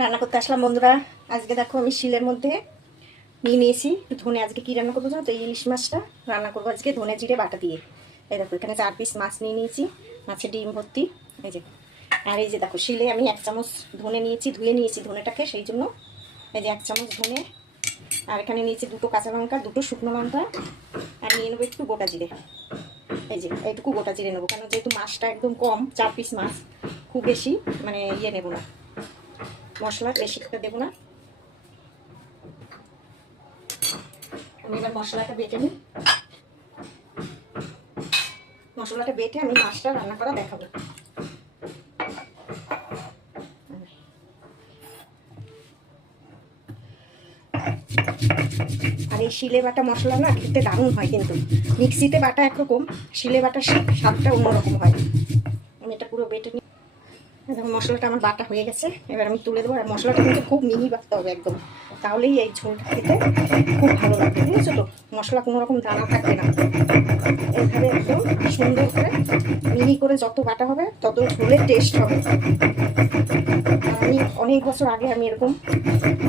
রান্না করতে আসলাম বন্ধুরা। আজকে দেখো আমি শিলের মধ্যে নিয়ে নিয়েছি ধনে। আজকে কি রান্না করবো জানো তো? ইলিশ মাছটা রান্না করবো আজকে ধনে জিরে বাটা দিয়ে। এই দেখো এখানে 4 পিস মাছ নিয়ে নিয়েছি, মাছের ডিম ভর্তি। এই যে, আর এই যে দেখো শিলে আমি 1 চামচ ধনে নিয়েছি, ধুয়ে নিয়েছি ধনেটাকে, সেই জন্য এই যে 1 চামচ ধনে। আর এখানে নিয়েছি 2টো কাঁচা লঙ্কা, 2টো শুকনো লঙ্কা, আর নিয়ে নেবো একটু গোটা জিরে। এই যে এইটুকু গোটা জিরে নেবো, কেন যেহেতু মাছটা একদম কম, 4 পিস মাছ, খুব বেশি মানে নেবো না, মশলা বেশি একটা দেবো না। আমি এবার মশলাটা বেটে নিই। মশলাটা বেটে আমি মাছটা রান্না করা দেখাবো। আর এই শিলে বাটা মশলা না খেতে দারুণ হয়, কিন্তু মিক্সিতে বাটা একরকম, শিলে বাটার স্বাদটা অন্যরকম হয়। আমি এটা পুরো বেটে নিই। মশলাটা আমার বাটা হয়ে গেছে, এবার আমি তুলে দেবো। আর মশলাটা কিন্তু খুব মিহি বাটতে হবে একদম, তাহলেই এই ঝোলটা খেতে খুব ভালো লাগবে, বুঝেছো তো? মশলা কোনো রকম দানা থাকবে না, এইভাবে একদম সুন্দর করে মিহি করে যত বাটা হবে তত ঝোলের টেস্ট হবে। আমি অনেক বছর আগে আমি এরকম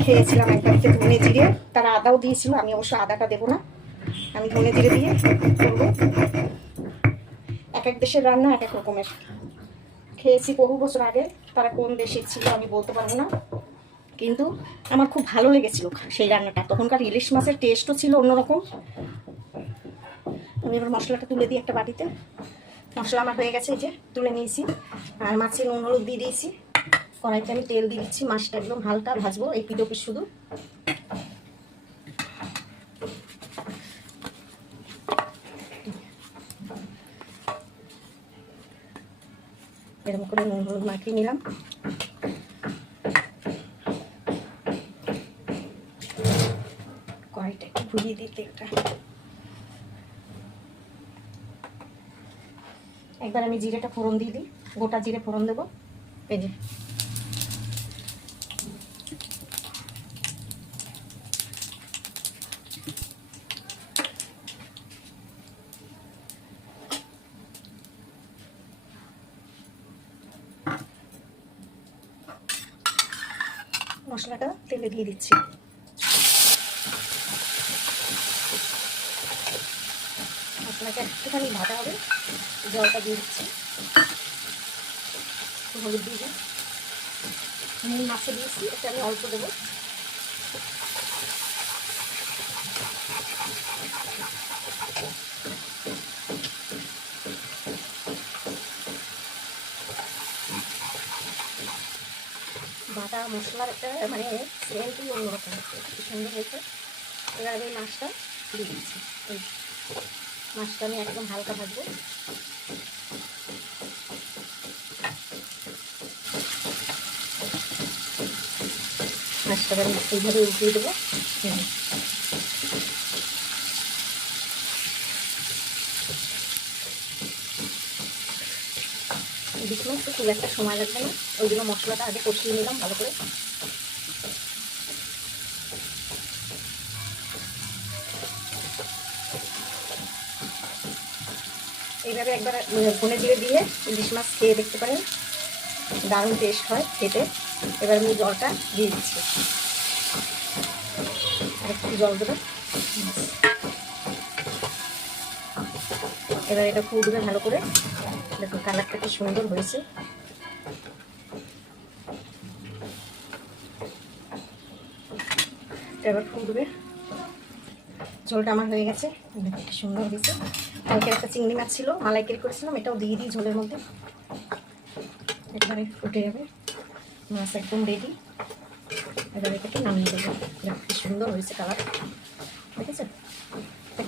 খেয়েছিলাম একবারতে ধনে জিরে, তারা আদাও দিয়েছিল, আমি অবশ্য আদাটা দেবো না, আমি ধনে জিরে দিয়ে করবো। এক এক দেশের রান্না এক এক রকমের। খেয়েছি বহু বছর আগে, তারা কোন দেশে ছিল আমি বলতে পারবো না, কিন্তু আমার খুব ভালো লেগেছিল সেই রান্নাটা। তখনকার ইলিশ মাছের টেস্টও ছিল অন্যরকম। আমি এবার মশলাটা তুলে দিই একটা বাটিতে। মশলা আমার হয়ে গেছে, এই যে তুলে নিয়েছি। আর মাছে নুন হলুদ দিয়ে দিয়েছি। কড়াইতে আমি তেল দিয়ে দিচ্ছি, মাছটা একদম হালকা ভাজবো এই পিঠ ওপিঠ শুধু। এরকম করে নুন হলুদ মাখিয়ে নিলাম। কড়াইটা একটু ঘুরিয়ে দিই তেলটা। একবার আমি জিরেটা ফোড়ন দিয়ে দিই, গোটা জিরে ফোড়ন দেবো। এই যে মশলাটা তেলে দিয়ে দিচ্ছি। মশলাটা একটুখানি ভাজা হবে, জলটা দিয়ে দিচ্ছি। হলুদ দিয়ে দিই, নুন মাছে দিয়েছি, এটা আমি অল্প দেবো। বাটা মশলার একটা মানে সেন্টই অন্যরকম, খুব সুন্দর হয়েছে। এবার আমি মাছটা দিয়ে দিচ্ছি। এই মাছটা আমি একদম হালকা ভাজবো। মাছটা আমি এইভাবে উঠিয়ে দেবো। ইলিশ মাছ তো খুব একটা সময় লাগবে না, ওই জন্য মশলাটা আগে কষিয়ে নিলাম ভালো করে। এইভাবে একবার ধনে জিরে দিয়ে ইলিশ মাছ খেয়ে দেখতে পারেন, দারুণ টেস্ট হয় খেতে। এবার আমি জলটা দিয়ে দিচ্ছি, আর একটু জল দেবো। এবার এটা ফুটবে ভালো করে। দেখুন কালারটা কি সুন্দর হয়েছে। এবার ফুটবে, ঝোলটা আমার হয়ে গেছে, দেখুন কি সুন্দর হয়েছে। কালকে একটা চিংড়ি মাছ ছিল, মালাইকারি করেছিলাম, এটাও দিয়ে দিই ঝোলের মধ্যে, একেবারে ফুটে যাবে। মাছ একদম রেডি। এবার এটাকে নামিয়ে দেবো। দেখুন কি সুন্দর হয়েছে কালার, দেখেছো?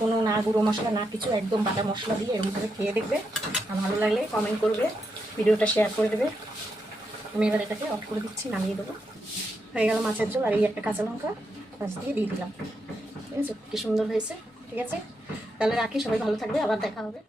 কোনো না গুঁড়ো মশলা না কিছু, একদম বাটা মশলা দিয়ে এরকমভাবে খেয়ে দেখবে। আর ভালো লাগলে কমেন্ট করবে, ভিডিওটা শেয়ার করে দেবে। আমি এবার এটাকে অফ করে দিচ্ছি, নামিয়ে দেবো। হয়ে গেল মাছের ঝোল। আর এই একটা কাঁচা লঙ্কা মাছ দিয়ে দিলাম। ঠিক আছে, কি সুন্দর হয়েছে। ঠিক আছে, তাহলে রাখি, সবাই ভালো থাকবে, আবার দেখা হবে।